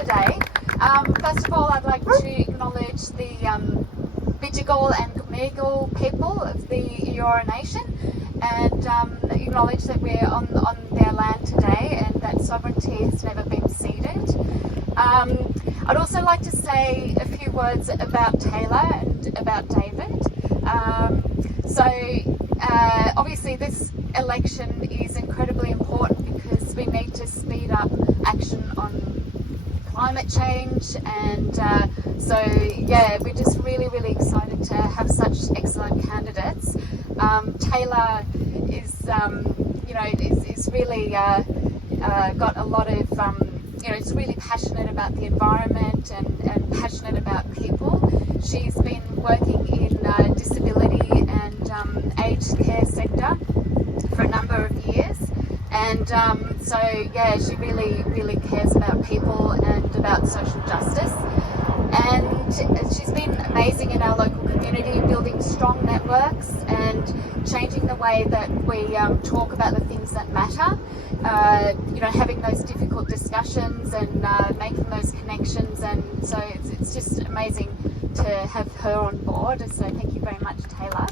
today. First of all, I'd like to acknowledge the Bidjigal and Gamigal people of the Eora Nation and acknowledge that we're on their land today and that sovereignty has never been ceded. I'd also like to say a few words about Taylor and about David. Obviously this election is incredibly important because we need to speed up action on climate change, and we're just really excited to have such excellent candidates. Taylor is really got a lot of is really passionate about the environment and passionate about people. She's been working in disability and aged care sector for a number of years, and she really cares about people and about social justice. And she's been amazing in our local community, building strong networks and changing the way that we talk about the things that matter. Having those difficult discussions and making those connections, and so it's just amazing to have her on board. So thank you very much, Taylor.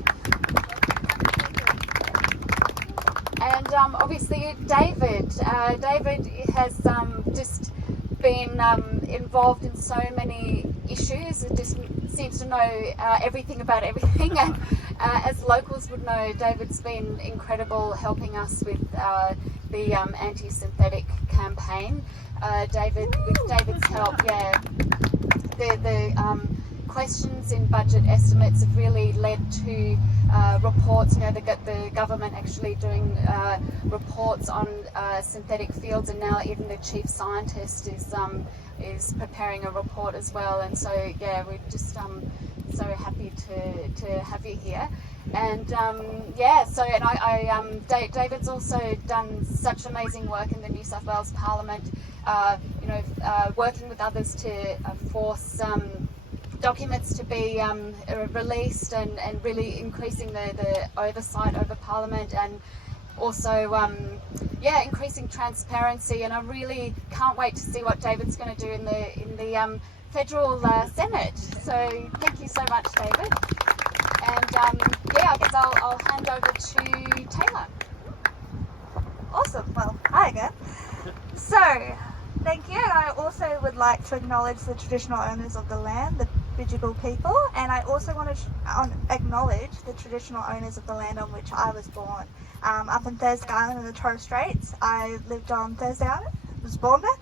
And obviously David has just been involved in so many issues. It just seems to know everything about everything, and as locals would know, David's been incredible helping us with the anti-synthetic campaign. With David's help, the questions in budget estimates have really led to reports. The government actually doing reports on synthetic fields, and now even the chief scientist is preparing a report as well. And so we're just so happy to have you here. And David's also done such amazing work in the New South Wales Parliament, working with others to force documents to be released and really increasing the oversight over Parliament, and also increasing transparency. And I really can't wait to see what David's going to do in the federal Senate. So thank you so much, David. And I guess I'll hand over to Taylor. Awesome. Well, hi again. So, thank you. And I also would like to acknowledge the traditional owners of the land, the Bidjigal people, and I also want to acknowledge the traditional owners of the land on which I was born. Up in Thursday Island in the Torres Straits. I lived on Thursday Island, was born there,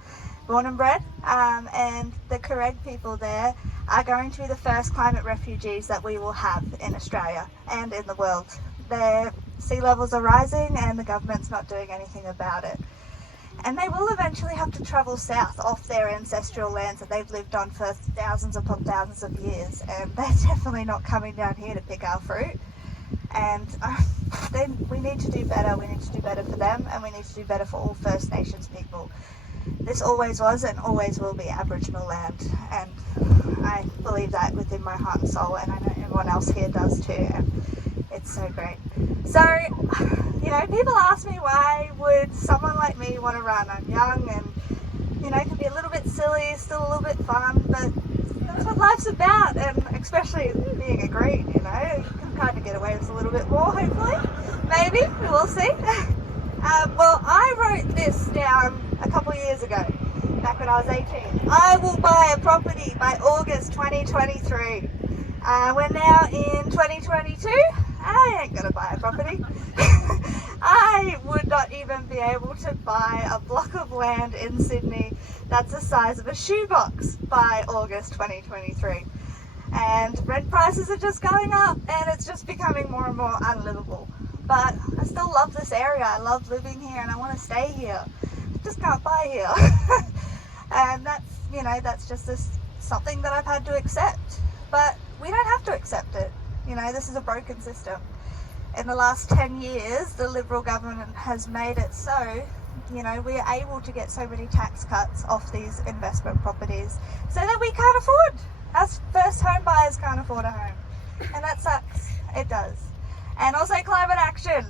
born and bred, and the Correg people there are going to be the first climate refugees that we will have in Australia and in the world. Their sea levels are rising and the government's not doing anything about it. And they will eventually have to travel south off their ancestral lands that they've lived on for thousands upon thousands of years, and they're definitely not coming down here to pick our fruit. And we need to do better. We need to do better for them, and we need to do better for all First Nations people. This always was and always will be Aboriginal land, and I believe that within my heart and soul, and I know everyone else here does too, and it's so great. So, people ask me, why would someone like me want to run? I'm young and, it can be a little bit silly, still a little bit fun, but that's what life's about, and especially being a Green, you can kind of get away with a little bit more, hopefully. Maybe, we'll see. Well, I wrote this down a couple of years ago, back when I was 18. I will buy a property by August 2023. We're now in 2022. I ain't gonna buy a property. I would not even be able to buy a block of land in Sydney that's the size of a shoebox by August 2023. And rent prices are just going up, and it's just becoming more and more unlivable. But I still love this area. I love living here, and I want to stay here. I just can't buy here. And that's just something that I've had to accept. But we don't have to accept it. This is a broken system. In the last 10 years, the Liberal government has made it so, we're able to get so many tax cuts off these investment properties so that we can't afford. Us first home buyers can't afford a home. And that sucks. It does. And also climate action.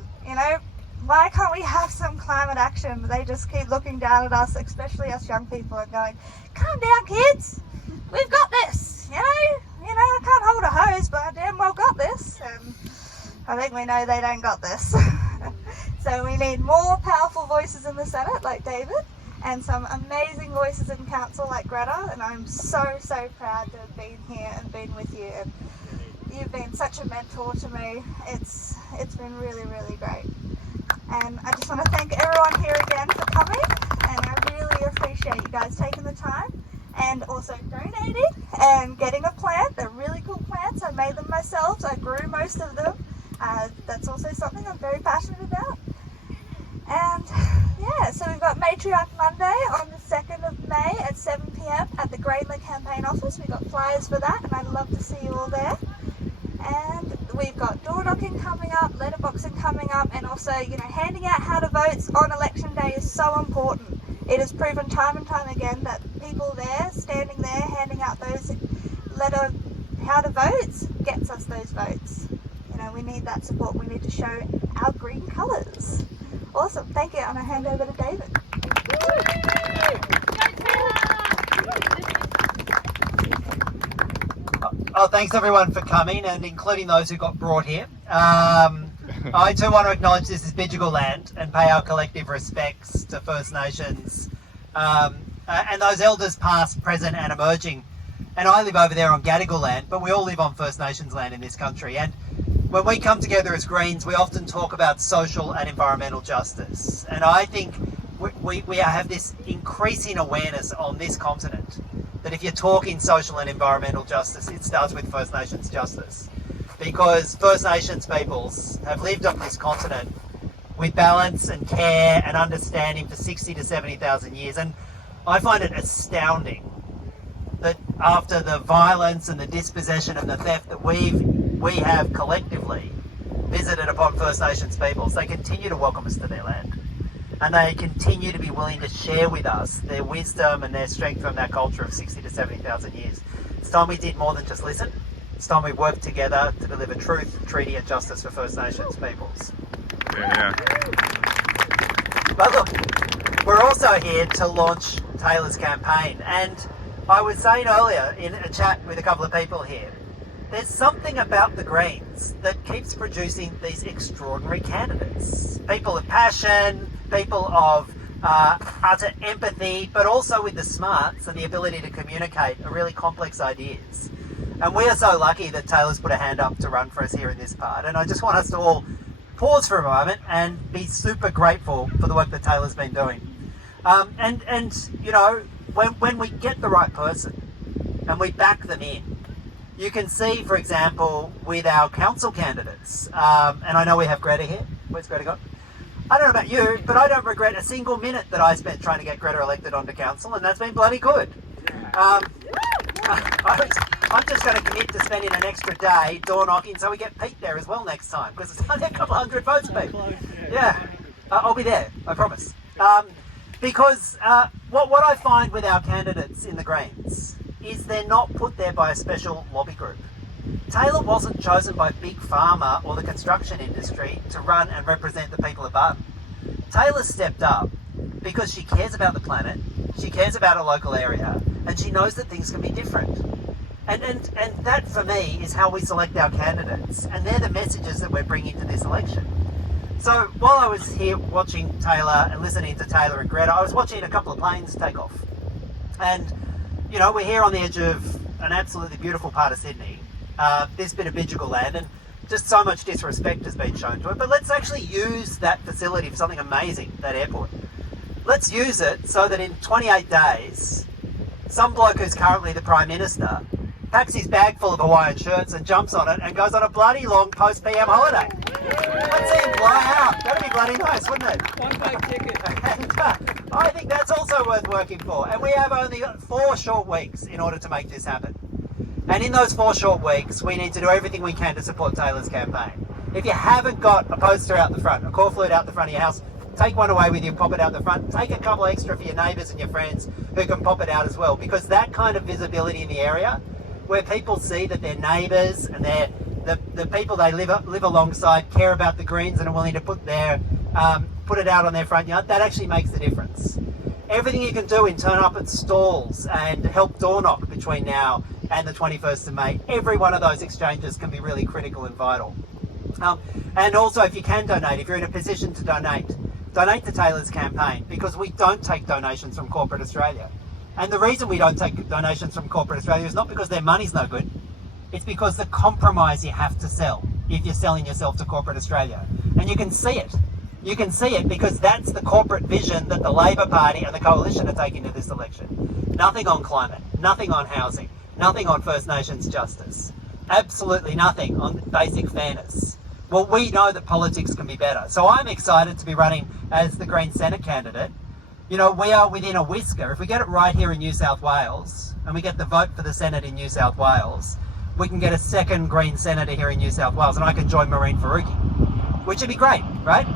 why can't we have some climate action? They just keep looking down at us, especially us young people, and going, calm down, kids. We've got this. I can't hold a hose, but I damn well got this. And I think we know they don't got this. So we need more powerful voices in the Senate, like David, and some amazing voices in council like Greta. And I'm so proud to have been here and been with you. And you've been such a mentor to me. It's been really great. And I just want to thank everyone here again for coming, and I really appreciate you guys taking the time and also donating and getting a plant. They're really cool plants. I made them myself, so I grew most of them. That's also something I'm very passionate about. And yeah, so we've got Matriarch Monday on the 2nd of May at 7 p.m. at the Grainler campaign office. We've got flyers for that, and I'd love to see you all there. And we've got door knocking coming up, letterboxing coming up, and also, handing out how to votes on election day is so important. It is proven time and time again that people there, standing there, handing out those how to votes, gets us those votes. We need that support. We need to show our green colours. Awesome. Thank you. And I hand over to David. Oh, thanks everyone for coming, and including those who got brought here. I too want to acknowledge this is Bidjigal land and pay our collective respects to First Nations and those elders past, present and emerging. And I live over there on Gadigal land, but we all live on First Nations land in this country. And when we come together as Greens, we often talk about social and environmental justice. And I think we have this increasing awareness on this continent that if you're talking social and environmental justice, it starts with First Nations justice. Because First Nations peoples have lived on this continent with balance and care and understanding for 60 to 70,000 years. And I find it astounding that after the violence and the dispossession and the theft that we have collectively visited upon First Nations peoples, they continue to welcome us to their land. And they continue to be willing to share with us their wisdom and their strength from that culture of 60 to 70,000 years. It's time we did more than just listen. It's time we worked together to deliver truth, treaty and justice for First Nations peoples. Yeah. But look, we're also here to launch Taylor's campaign. And I was saying earlier in a chat with a couple of people here, there's something about the Greens that keeps producing these extraordinary candidates. People of passion, people of utter empathy, but also with the smarts and the ability to communicate really complex ideas. And we are so lucky that Taylor's put a hand up to run for us here in this part. And I just want us to all pause for a moment and be super grateful for the work that Taylor's been doing. When we get the right person and we back them in, you can see, for example, with our council candidates, and I know we have Greta here. Where's Greta gone? I don't know about you, but I don't regret a single minute that I spent trying to get Greta elected onto council, and that's been bloody good. I'm just going to commit to spending an extra day door knocking so we get Pete there as well next time, because it's only a couple hundred votes, Pete. Yeah, I'll be there, I promise. Because what I find with our candidates in the Greens is they're not put there by a special lobby group. Taylor wasn't chosen by Big Pharma or the construction industry to run and represent the people of Barton. Taylor stepped up because she cares about the planet, she cares about a local area, and she knows that things can be different. And that, for me, is how we select our candidates, and they're the messages that we're bringing to this election. So while I was here watching Taylor and listening to Taylor and Greta, I was watching a couple of planes take off. And, we're here on the edge of an absolutely beautiful part of Sydney, this bit of Bidjigal land, and just so much disrespect has been shown to it. But let's actually use that facility for something amazing, that airport. Let's use it so that in 28 days, some bloke who's currently the Prime Minister packs his bag full of Hawaiian shirts and jumps on it and goes on a bloody long post-PM holiday. Let's see him fly out. That'd be bloody nice, wouldn't it? One-way ticket. And I think that's also worth working for. And we have only 4 short weeks in order to make this happen. And in those 4 short weeks, we need to do everything we can to support Taylor's campaign. If you haven't got a poster out the front, a corflute out the front of your house, take one away with you, pop it out the front. Take a couple extra for your neighbours and your friends who can pop it out as well. Because that kind of visibility in the area, where people see that their neighbours and the people they live alongside care about the Greens and are willing to put their put it out on their front yard, that actually makes a difference. Everything you can do in turn up at stalls and help door knock between now and the 21st of May, every one of those exchanges can be really critical and vital. And also, if you can donate, if you're in a position to donate to Taylor's campaign, because we don't take donations from corporate Australia. And the reason we don't take donations from corporate Australia is not because their money's no good, it's because the compromise you have to sell if you're selling yourself to corporate Australia. And you can see it. You can see it because that's the corporate vision that the Labor Party and the Coalition are taking to this election. Nothing on climate, nothing on housing, nothing on First Nations justice, absolutely nothing on basic fairness. Well, we know that politics can be better. So I'm excited to be running as the Green Senate candidate. You know, we are within a whisker. If we get it right here in New South Wales and we get the vote for the Senate in New South Wales, we can get a second Green Senator here in New South Wales and I can join Maureen Faruqi, which would be great, right?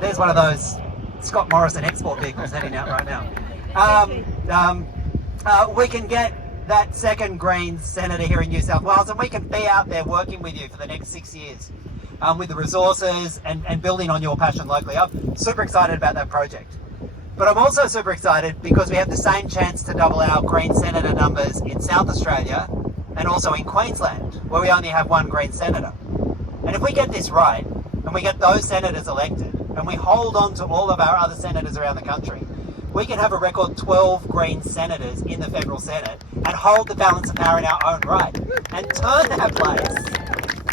There's one of those Scott Morrison export vehicles heading out right now. We can get that second Green Senator here in New South Wales and we can be out there working with you for the next 6 years with the resources and building on your passion locally. I'm super excited about that project. But I'm also super excited because we have the same chance to double our Green Senator numbers in South Australia and also in Queensland, where we only have one Green Senator. And if we get this right, and we get those senators elected, and we hold on to all of our other senators around the country, we can have a record 12 Green senators in the federal Senate and hold the balance of power in our own right and turn that place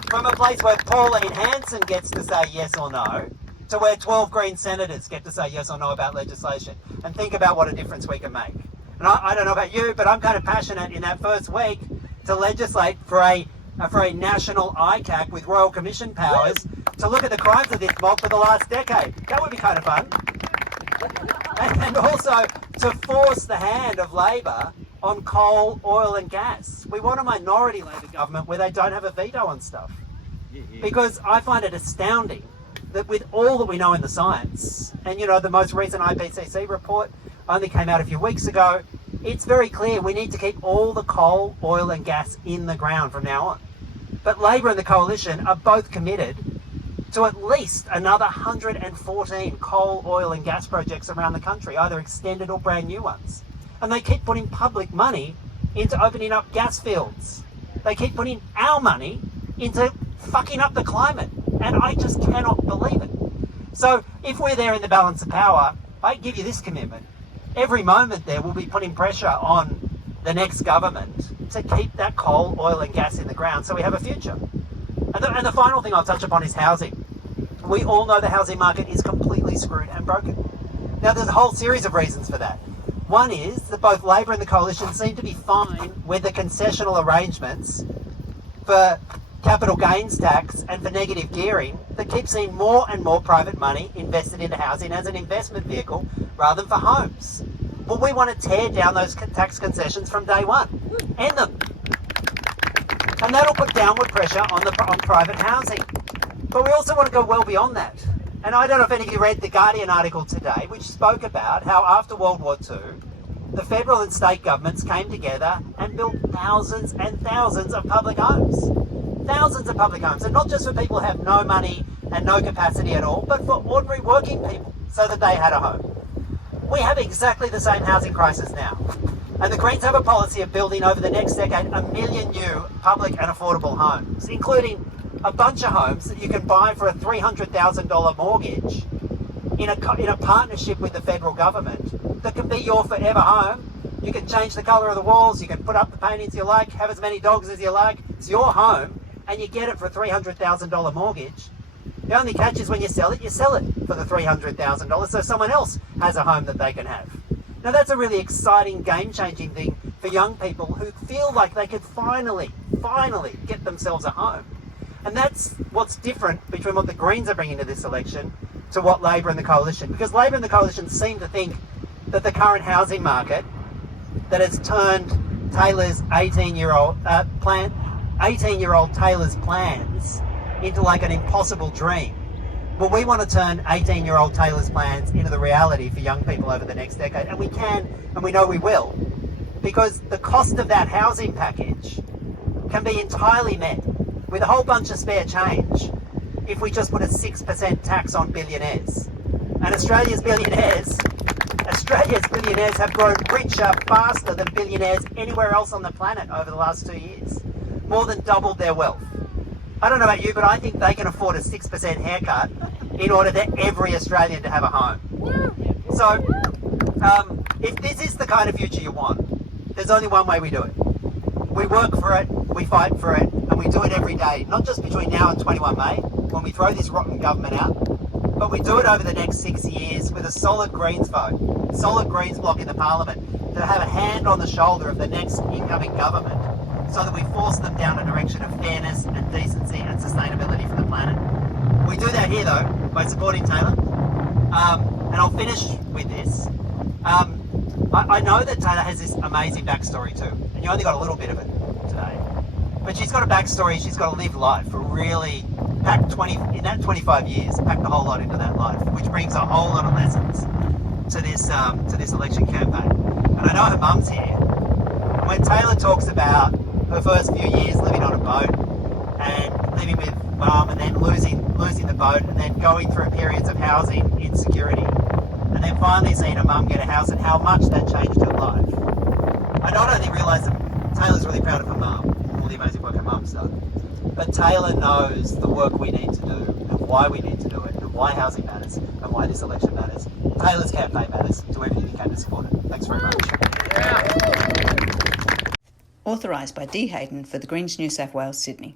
from a place where Pauline Hanson gets to say yes or no to where 12 Green senators get to say yes or no about legislation, and think about what a difference we can make. And I don't know about you, but I'm kind of passionate in that first week to legislate for a national ICAC with Royal Commission powers to look at the crimes of this mob for the last decade. That would be kind of fun. And also to force the hand of Labor on coal, oil and gas. We want a minority Labor government where they don't have a veto on stuff. Because I find it astounding that with all that we know in the science, and you know, the most recent IPCC report only came out a few weeks ago, it's very clear we need to keep all the coal, oil and gas in the ground from now on. But Labor and the Coalition are both committed to at least another 114 coal, oil and gas projects around the country, either extended or brand new ones. And they keep putting public money into opening up gas fields. They keep putting our money into fucking up the climate. And I just cannot believe it. So if we're there in the balance of power, I give you this commitment. Every moment there we'll be putting pressure on the next government to keep that coal, oil and gas in the ground so we have a future. And the final thing I'll touch upon is housing. We all know the housing market is completely screwed and broken. Now there's a whole series of reasons for that. One is that both Labor and the Coalition seem to be fine with the concessional arrangements for capital gains tax and for negative gearing that keep seeing more and more private money invested into housing as an investment vehicle rather than for homes. Well, we want to tear down those tax concessions from day one. End them. And that'll put downward pressure on private housing. But we also want to go well beyond that. And I don't know if any of you read the Guardian article today, which spoke about how after World War II, the federal and state governments came together and built thousands and thousands of public homes. Thousands of public homes, and not just for people who have no money and no capacity at all, but for ordinary working people so that they had a home. We have exactly the same housing crisis now. And the Greens have a policy of building over the next decade 1 million new public and affordable homes, including a bunch of homes that you can buy for a $300,000 mortgage in a partnership with the federal government that can be your forever home. You can change the colour of the walls, you can put up the paintings you like, have as many dogs as you like. It's your home, and you get it for a $300,000 mortgage. The only catch is when you sell it for the $300,000 so someone else has a home that they can have. Now that's a really exciting, game-changing thing for young people who feel like they could finally get themselves a home. And that's what's different between what the Greens are bringing to this election to what Labor and the Coalition. Because Labor and the Coalition seem to think that the current housing market that has turned Taylor's 18-year-old Taylor's plans into like an impossible dream. Well, we want to turn 18-year-old Taylor's plans into the reality for young people over the next decade, and we can, and we know we will, because the cost of that housing package can be entirely met with a whole bunch of spare change if we just put a 6% tax on billionaires. And Australia's billionaires have grown richer faster than billionaires anywhere else on the planet over the last 2 years. More than doubled their wealth. I don't know about you, but I think they can afford a 6% haircut in order for every Australian to have a home. So, if this is the kind of future you want, there's only one way we do it. We work for it, we fight for it, and we do it every day. Not just between now and 21 May, when we throw this rotten government out, but we do it over the next 6 years with a solid Greens vote, solid Greens bloc in the Parliament, to have a hand on the shoulder of the next incoming government, so that we force them down a direction of fairness and decency and sustainability for the planet. We do that here, though, by supporting Taylor. And I'll finish with this. I know that Taylor has this amazing backstory too, and you only got a little bit of it today. But she's got a backstory, she's got to live life, really packed 25 years, packed a whole lot into that life, which brings a whole lot of lessons to this election campaign. And I know her mum's here. And when Taylor talks about her first few years living on a boat and living with mum and then losing the boat and then going through periods of housing insecurity and then finally seeing her mum get a house and how much that changed her life. I not only realise that Taylor's really proud of her mum, all the amazing work her mum's done, but Taylor knows the work we need to do and why we need to do it and why housing matters and why this election matters. Taylor's campaign matters. Do everything you can to support it. Thanks very much. Authorised by D. Hayden for the Greens New South Wales, Sydney.